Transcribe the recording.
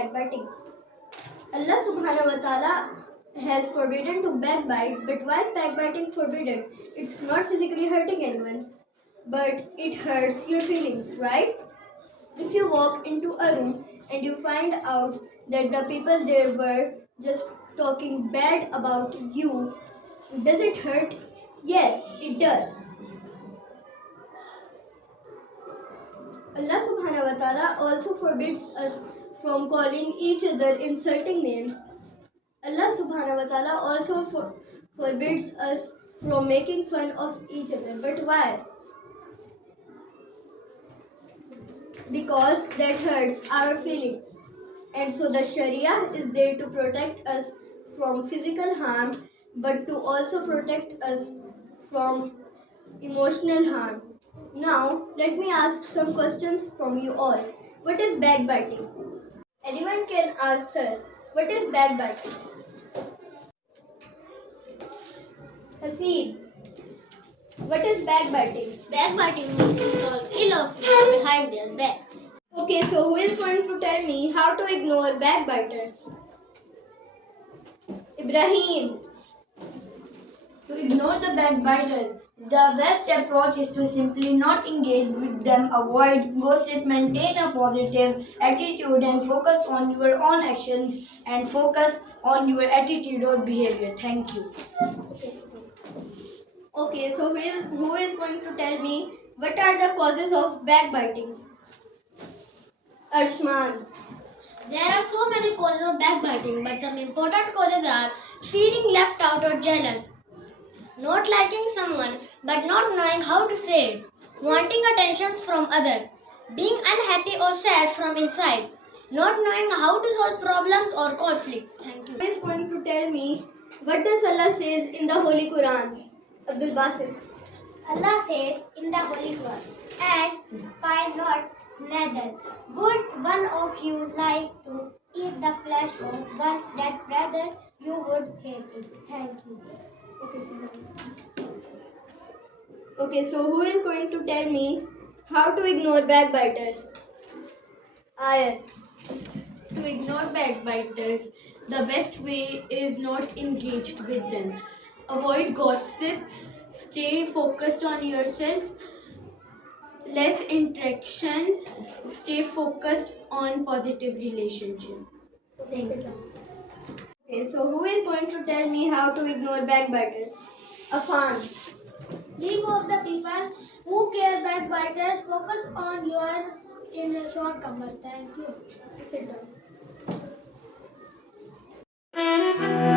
backbiting. Allah subhanahu wa ta'ala has forbidden to backbite, but why is backbiting forbidden? It's not physically hurting anyone, but it hurts your feelings, right? If you walk into a room and you find out that the people there were just talking bad about you, does it hurt? Yes, it does. Allah subhanahu wa ta'ala also forbids us from calling each other insulting names. Allah subhanahu wa ta'ala also forbids us from making fun of each other. But why? Because that hurts our feelings. And so the Sharia is there to protect us from physical harm, but to also protect us from emotional harm. Now, let me ask some questions from you all. What is backbiting? Anyone can answer. What is backbiting? Haseeb, what is backbiting? Backbiting means to talk ill of people behind their back. Okay, so who is going to tell me how to ignore backbiters? Ibrahim. To ignore the backbiters, the best approach is to simply not engage with them, avoid gossip, maintain a positive attitude, and focus on your own actions and focus on your attitude or behavior. Thank you. Okay, so who is going to tell me what are the causes of backbiting? Arshman. There are so many causes of backbiting, but some important causes are feeling left out or jealous, not liking someone but not knowing how to say it, wanting attentions from others, being unhappy or sad from inside, not knowing how to solve problems or conflicts. Thank you. Who is going to tell me what does Allah says in the Holy Quran? Abdul Basit. Allah says in the Holy Quran, and spy not, neither would one of you like to eat the flesh of one's dead brother, you would hate it. Thank you. Okay, so who is going to tell me how to ignore backbiters? Ayat. To ignore backbiters, the best way is not engaged with them. Avoid gossip, stay focused on yourself, less interaction, stay focused on positive relationship. Thank you. Okay, so who is going to tell me how to ignore backbiters? Afan. Leave of the people who care backbiters, focus on your inner shortcomings. Thank you. Sit down.